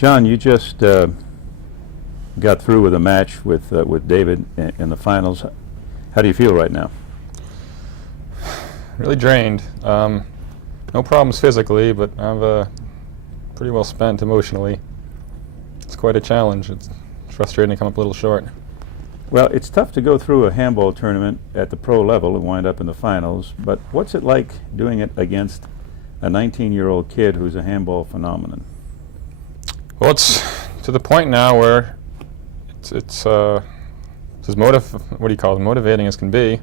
John, you just got through with a match with David in the finals. How do you feel right now? Really drained. No problems physically, but I'm pretty well spent emotionally. It's quite a challenge. It's frustrating to come up a little short. Well, it's tough to go through a handball tournament at the pro level and wind up in the finals, but what's it like doing it against a 19-year-old kid who's a handball phenomenon? Well, it's to the point now where it's as motivating as can be.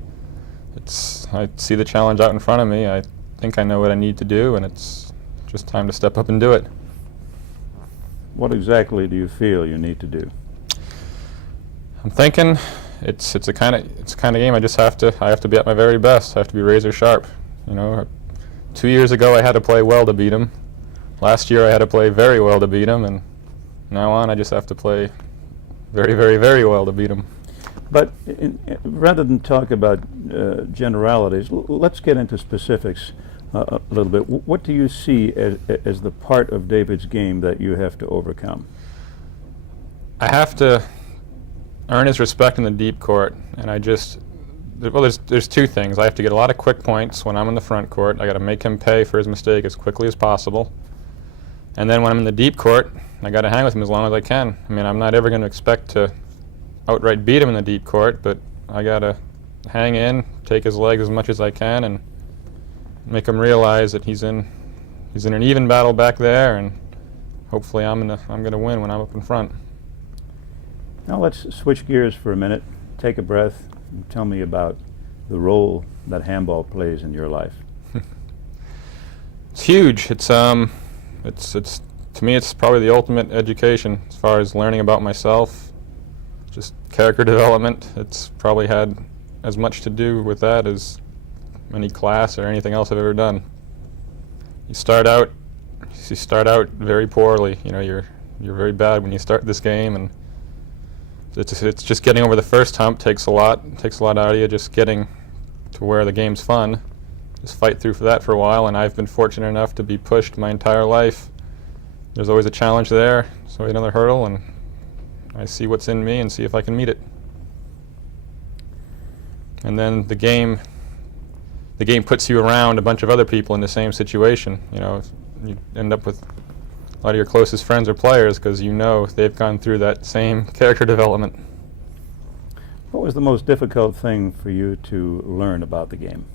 I see the challenge out in front of me. I think I know what I need to do, and it's just time to step up and do it. What exactly do you feel you need to do? I'm thinking it's a kind of game I have to be at my very best. I have to be razor sharp. You know, 2 years ago I had to play well to beat him. Last year I had to play very well to beat him, and now on I just have to play very, very, very well to beat him. But rather than talk about generalities, let's get into specifics a little bit. What do you see as the part of David's game that you have to overcome? I have to earn his respect in the deep court, and there's two things. I have to get a lot of quick points when I'm in the front court. I got to make him pay for his mistake as quickly as possible. And then when I'm in the deep court, I got to hang with him as long as I can. I mean, I'm not ever going to expect to outright beat him in the deep court, but I got to hang in, take his legs as much as I can, and make him realize that he's in an even battle back there, and hopefully I'm going to win when I'm up in front. Now let's switch gears for a minute, take a breath, and tell me about the role that handball plays in your life. It's huge. It's to me it's probably the ultimate education as far as learning about myself, just character development. It's probably had as much to do with that as any class or anything else I've ever done. You start out very poorly. You know, you're very bad when you start this game, and it's just getting over the first hump takes a lot out of you. Just getting to where the game's fun. Just fight through for that for a while, and I've been fortunate enough to be pushed my entire life. There's always a challenge there, so another hurdle, and I see what's in me and see if I can meet it. And then the game puts you around a bunch of other people in the same situation. You know, you end up with a lot of your closest friends or players because you know they've gone through that same character development. What was the most difficult thing for you to learn about the game?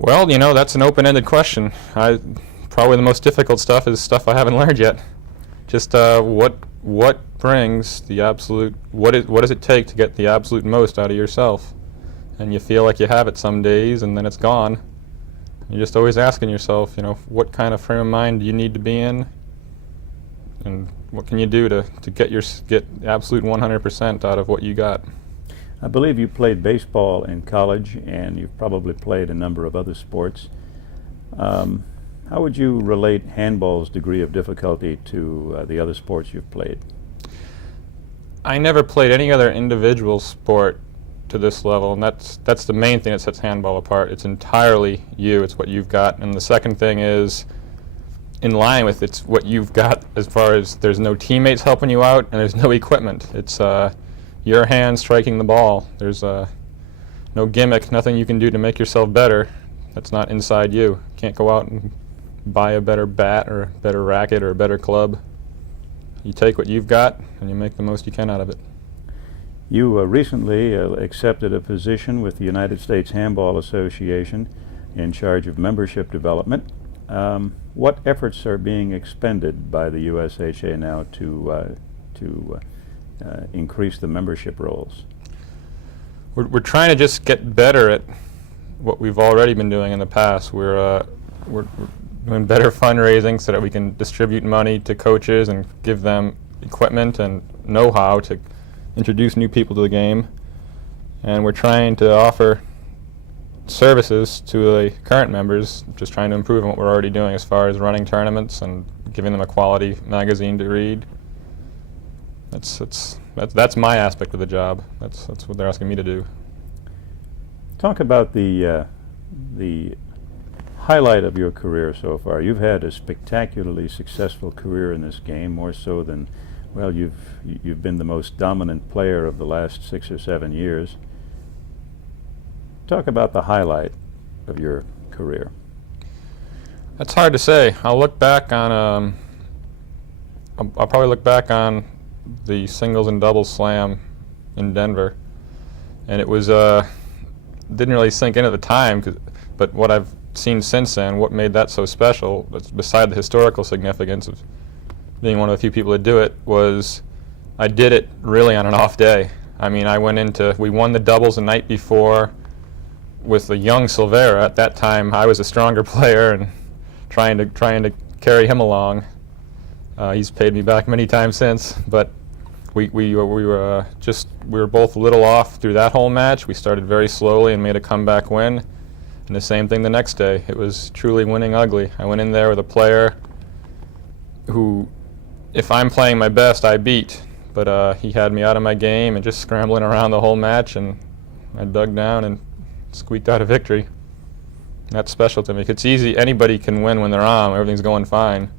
Well, you know, that's an open-ended question. Probably the most difficult stuff is stuff I haven't learned yet. Just what brings the absolute, what does it take to get the absolute most out of yourself? And you feel like you have it some days, and then it's gone. You're just always asking yourself, you know, what kind of frame of mind do you need to be in, and what can you do to get the absolute 100% out of what you got? I believe you played baseball in college, and you've probably played a number of other sports. How would you relate handball's degree of difficulty to the other sports you've played? I never played any other individual sport to this level, and that's the main thing that sets handball apart. It's entirely you. It's what you've got. And the second thing is, in line with it's what you've got as far as there's no teammates helping you out, and there's no equipment. It's your hand striking the ball. There's no gimmick, nothing you can do to make yourself better. That's not inside you. You can't go out and buy a better bat or a better racket or a better club. You take what you've got and you make the most you can out of it. You recently accepted a position with the United States Handball Association in charge of membership development. What efforts are being expended by the USHA now to increase the membership rolls? We're trying to just get better at what we've already been doing in the past. We're doing better fundraising so that we can distribute money to coaches and give them equipment and know-how to introduce new people to the game. And we're trying to offer services to the current members, just trying to improve on what we're already doing as far as running tournaments and giving them a quality magazine to read. That's my aspect of the job. That's what they're asking me to do. Talk about the highlight of your career so far? You've had a spectacularly successful career in this game, more so than, well, you've been the most dominant player of the last 6 or 7 years. Talk about the highlight of your career. That's hard to say. I'll look back on I'll probably look back on the singles and doubles slam in Denver, and it was didn't really sink in at the time, but what I've seen since then, what made that so special, beside the historical significance of being one of the few people to do it, was I did it really on an off day. I mean, we won the doubles the night before with the young Silveyra. At that time, I was a stronger player and trying to carry him along. He's paid me back many times since, but we were both a little off through that whole match. We started very slowly and made a comeback win. And the same thing the next day. It was truly winning ugly. I went in there with a player who, if I'm playing my best, I beat. But he had me out of my game and just scrambling around the whole match, and I dug down and squeaked out a victory. That's special to me. It's easy. Anybody can win when they're on. Everything's going fine.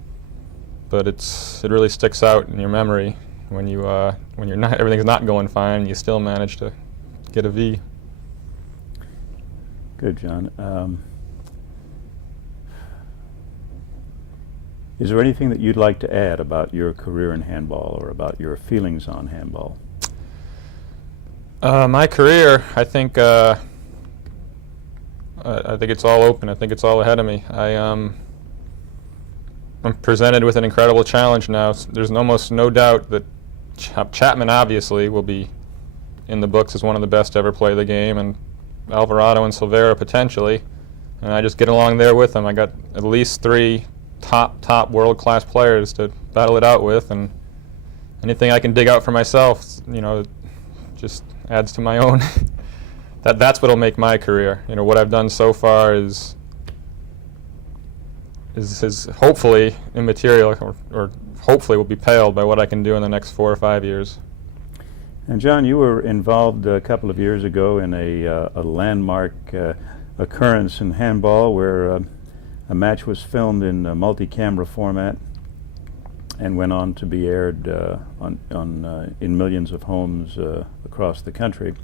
But it really sticks out in your memory when everything's not going fine. You still manage to get a V. Good, John. Is there anything that you'd like to add about your career in handball or about your feelings on handball? My career, I think it's all open. I think it's all ahead of me. I'm presented with an incredible challenge now. There's almost no doubt that Chapman obviously will be in the books as one of the best to ever play the game, and Alvarado and Silveyra potentially, and I just get along there with them. I got at least 3 top world-class players to battle it out with, and anything I can dig out for myself, just adds to my own. That's what'll make my career. What I've done so far is hopefully immaterial, or hopefully will be paled by what I can do in the next 4 or 5 years. And John, you were involved a couple of years ago in a landmark occurrence in handball where a match was filmed in a multi-camera format and went on to be aired in millions of homes across the country.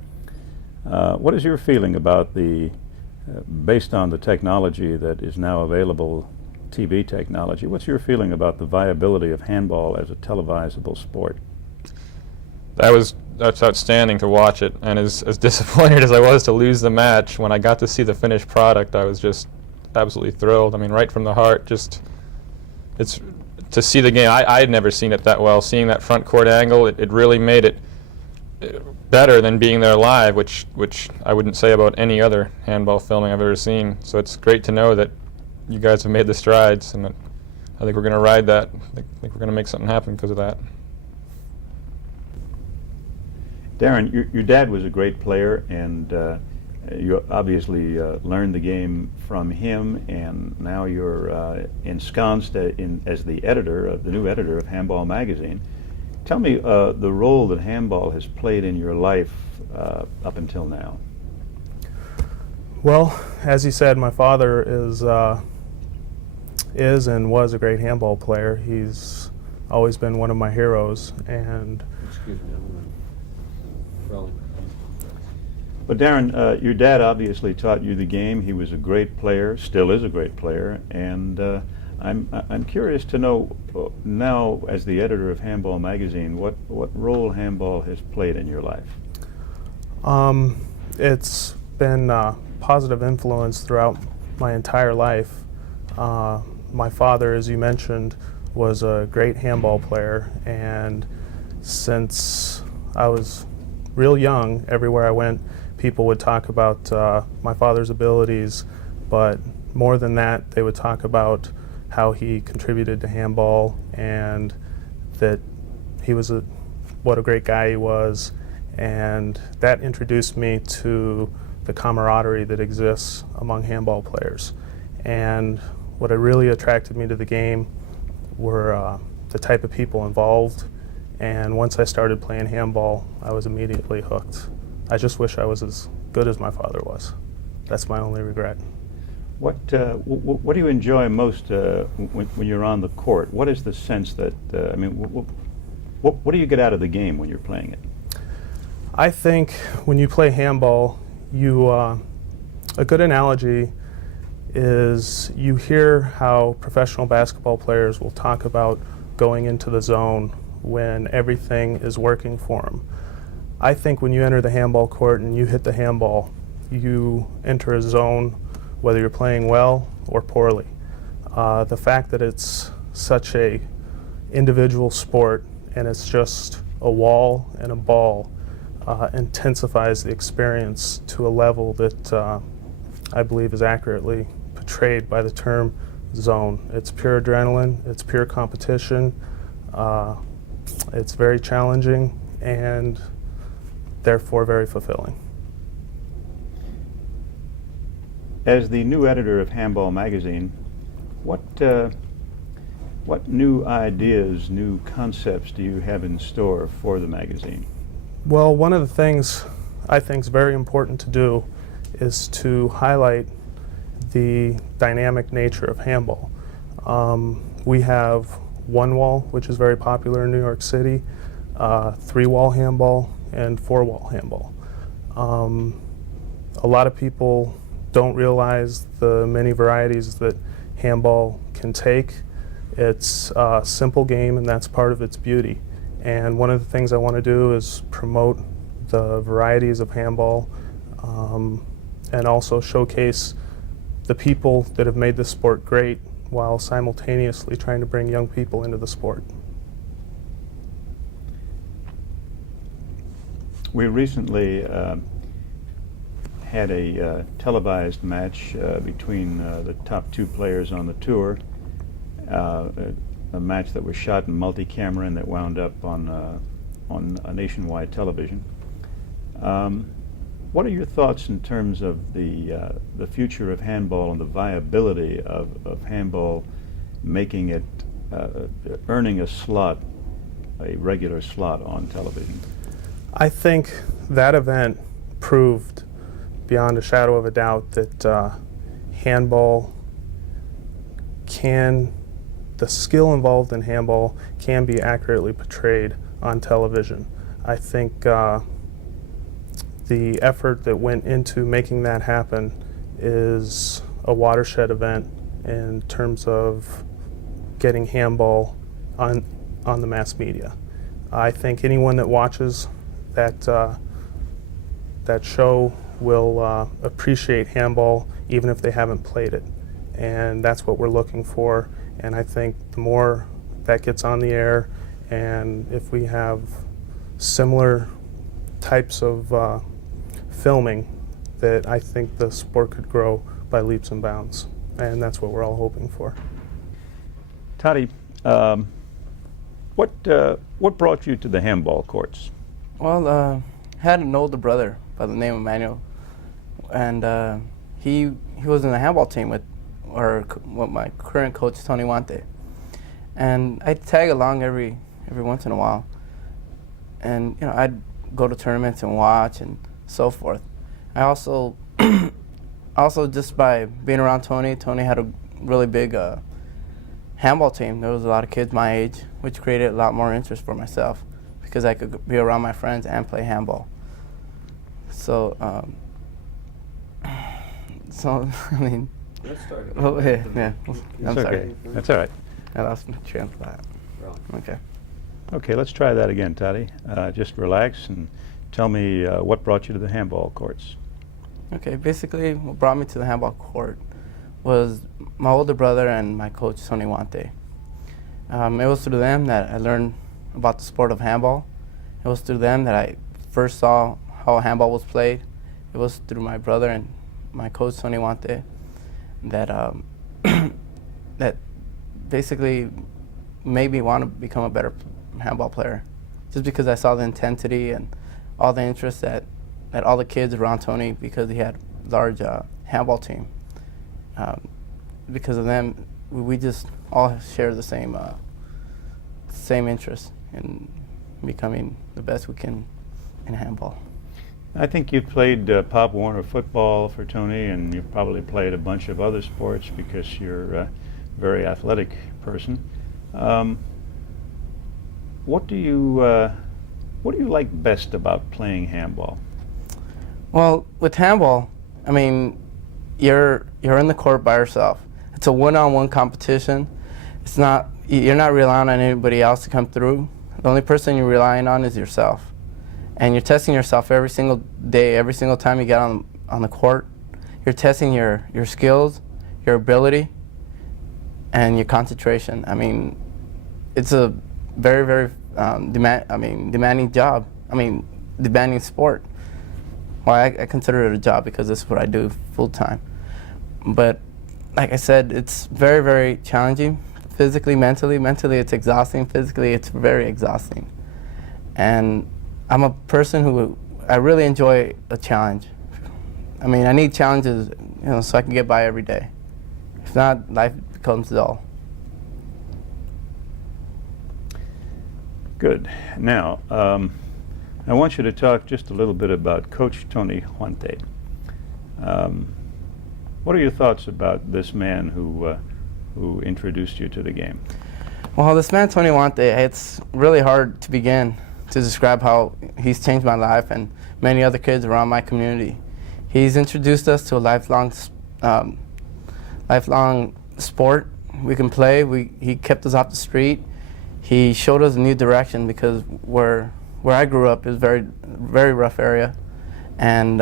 What is your feeling about based on the technology that is now available, TV technology, what's your feeling about the viability of handball as a televisable sport? That's outstanding to watch it, and as disappointed as I was to lose the match, when I got to see the finished product, I was just absolutely thrilled. I mean, right from the heart. It's to see the game. I had never seen it that well. Seeing that front court angle, it really made it better than being there live, which I wouldn't say about any other handball filming I've ever seen. So it's great to know that you guys have made the strides, and I think we're going to ride that. I think we're going to make something happen because of that. Darren, your dad was a great player, and you obviously learned the game from him, and now you're ensconced as the new editor of Handball magazine. Tell me the role that handball has played in your life up until now. Well, as you said, my father is and was a great handball player. He's always been one of my heroes, and excuse me, But Darren, your dad obviously taught you the game. He was a great player, still is a great player, and I'm curious to know now, as the editor of Handball magazine, what role handball has played in your life. It's been a positive influence throughout my entire life. My father, as you mentioned, was a great handball player, and since I was real young, everywhere I went, people would talk about my father's abilities, but more than that, they would talk about how he contributed to handball and that he was what a great guy he was, and that introduced me to the camaraderie that exists among handball players. And what really attracted me to the game were the type of people involved, and once I started playing handball, I was immediately hooked. I just wish I was as good as my father was. That's my only regret. What do you enjoy most when you're on the court? What is the sense that I mean? What do you get out of the game when you're playing it? I think when you play handball, a good analogy is you hear how professional basketball players will talk about going into the zone when everything is working for them. I think when you enter the handball court and you hit the handball, you enter a zone whether you're playing well or poorly. The fact that it's such a individual sport and it's just a wall and a ball intensifies the experience to a level that I believe is accurately portrayed by the term zone. It's pure adrenaline, it's pure competition, it's very challenging and therefore very fulfilling. As the new editor of Handball magazine, what new ideas, new concepts do you have in store for the magazine? Well, one of the things I think is very important to do is to highlight the dynamic nature of handball. We have one wall, which is very popular in New York City, 3-wall handball, and 4-wall handball. A lot of people don't realize the many varieties that handball can take. It's a simple game, and that's part of its beauty. And one of the things I want to do is promote the varieties of handball and also showcase the people that have made this sport great while simultaneously trying to bring young people into the sport. We recently had a televised match between the top 2 players on the tour, a match that was shot in multi-camera and that wound up on a nationwide television. What are your thoughts in terms of the future of handball and the viability of handball making it, earning a slot, a regular slot on television? I think that event proved beyond a shadow of a doubt that handball the skill involved in handball can be accurately portrayed on television. I think the effort that went into making that happen is a watershed event in terms of getting handball on the mass media. I think anyone that watches that show will appreciate handball even if they haven't played it, and that's what we're looking for. And I think the more that gets on the air, and if we have similar types of filming, that I think the sport could grow by leaps and bounds, and that's what we're all hoping for. Tati, what brought you to the handball courts? Well, I had an older brother by the name of Manuel, and he was in the handball team with my current coach, Tony Wante. And I'd tag along every once in a while. And I'd go to tournaments and watch and so forth. I also just by being around Tony had a really big handball team. There was a lot of kids my age, which created a lot more interest for myself because I could be around my friends and play handball. So I mean, Let's start. oh yeah. I'm sorry. Okay. That's all right. I lost my train of thought. Okay. Okay, let's try that again, Tati. Just relax and tell me what brought you to the handball courts. Okay, basically what brought me to the handball court was my older brother and my coach, Tony Wante. It was through them that I learned about the sport of handball. It was through them that I first saw how handball was played. It was through my brother and my coach, Tony Wante, that that basically made me want to become a better handball player, just because I saw the intensity and all the interest that all the kids around Tony, because he had a large handball team. Because of them, we just all share the same interest in becoming the best we can in handball. I think you've played Pop Warner football for Tony, and you've probably played a bunch of other sports because you're a very athletic person. What do you like best about playing handball? Well, with handball, I mean, you're in the court by yourself. It's a one-on-one competition. You're not relying on anybody else to come through. The only person you're relying on is yourself. And you're testing yourself every single day, every single time you get on the court. You're testing your skills, your ability, and your concentration. I mean, it's a very, very demanding job. I mean, demanding sport. Well, I consider it a job because this is what I do full time. But like I said, it's very, very challenging, physically, mentally. Mentally, it's exhausting. Physically, it's very exhausting. And I'm a person who I really enjoy a challenge. I mean, I need challenges, so I can get by every day. If not, life becomes dull. Good. Now, I want you to talk just a little bit about Coach Tony Huante. What are your thoughts about this man who introduced you to the game? Well, this man, Tony Huante, it's really hard to begin to describe how he's changed my life and many other kids around my community. He's introduced us to a lifelong sport we can play. He kept us off the street. He showed us a new direction because where I grew up is very, very rough area, and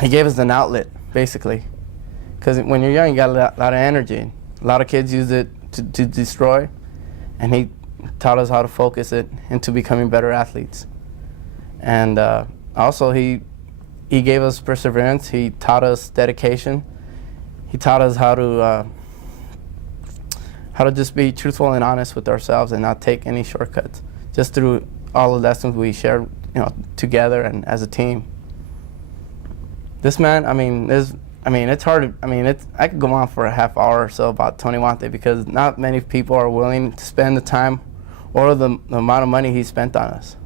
he gave us an outlet basically. Because when you're young, you got a lot of energy. A lot of kids use it to destroy, and he taught us how to focus it into becoming better athletes. And also he gave us perseverance. He taught us dedication. He taught us how to just be truthful and honest with ourselves and not take any shortcuts, just through all the lessons we shared, together and as a team. This man, it's hard. I could go on for a half hour or so about Tony Huante because not many people are willing to spend the time or the amount of money he spent on us.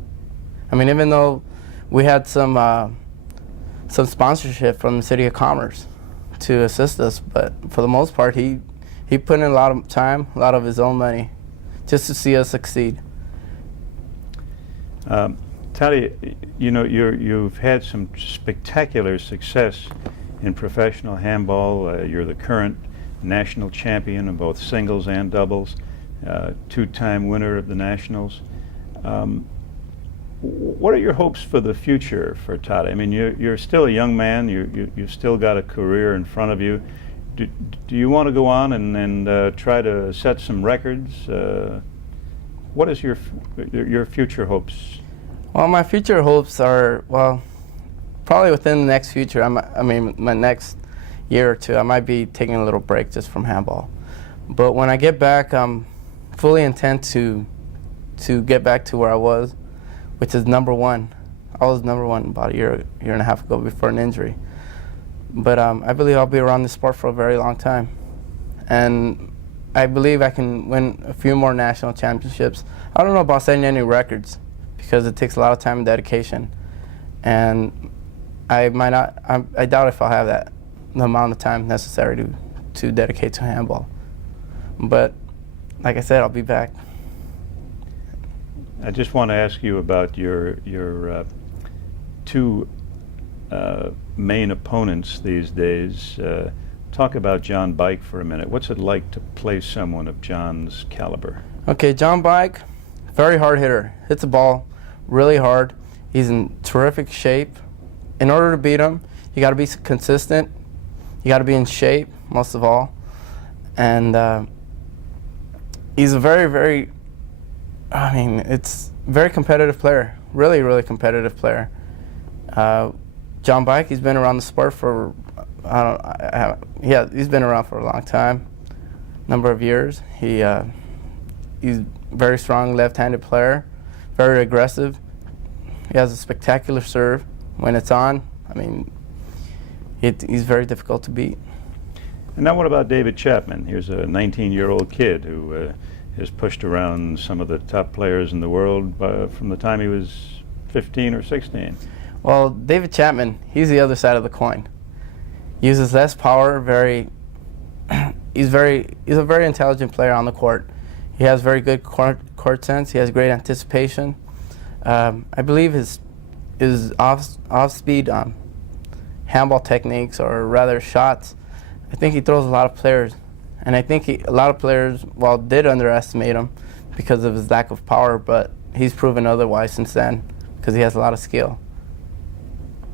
I mean, even though we had some sponsorship from the City of Commerce to assist us, but for the most part, he put in a lot of time, a lot of his own money, just to see us succeed. Tati, you've had some spectacular success in professional handball. You're the current national champion in both singles and doubles, two-time winner of the nationals. What are your hopes for the future for Tati? I mean, you're still a young man. You've still got a career in front of you. Do you want to go on and try to set some records? What is your future hopes? Well, my future hopes are, probably within the next future. My next year or two, I might be taking a little break just from handball. But when I get back, I'm fully intent to get back to where I was, which is number one. I was number one about a year and a half ago before an injury. But I believe I'll be around the sport for a very long time. And I believe I can win a few more national championships. I don't know about setting any records because it takes a lot of time and dedication. And I doubt if I'll have the amount of time necessary to dedicate to handball. But like I said, I'll be back. I just want to ask you about your two main opponents these days. Talk about John Bike for a minute. What's it like to play someone of John's caliber? Okay, John Bike, very hard hitter. Hits the ball really hard. He's in terrific shape. In order to beat him, you got to be consistent. You got to be in shape, most of all. And he's a very, very, it's very competitive player. Really, really competitive player. John Bike, he's been around the sport for, he's been around for a long time, number of years. He's a very strong left-handed player, very aggressive. He has a spectacular serve. When it's on, he's very difficult to beat. And now what about David Chapman? Here's a 19-year-old kid who has pushed around some of the top players in the world from the time he was 15 or 16. Well, David Chapman, he's the other side of the coin. Uses less power, he's a very intelligent player on the court. He has very good court sense. He has great anticipation. I believe his off-speed handball techniques, or rather shots, I think he throws a lot of players. And I think a lot of players, well, did underestimate him because of his lack of power, but he's proven otherwise since then because he has a lot of skill.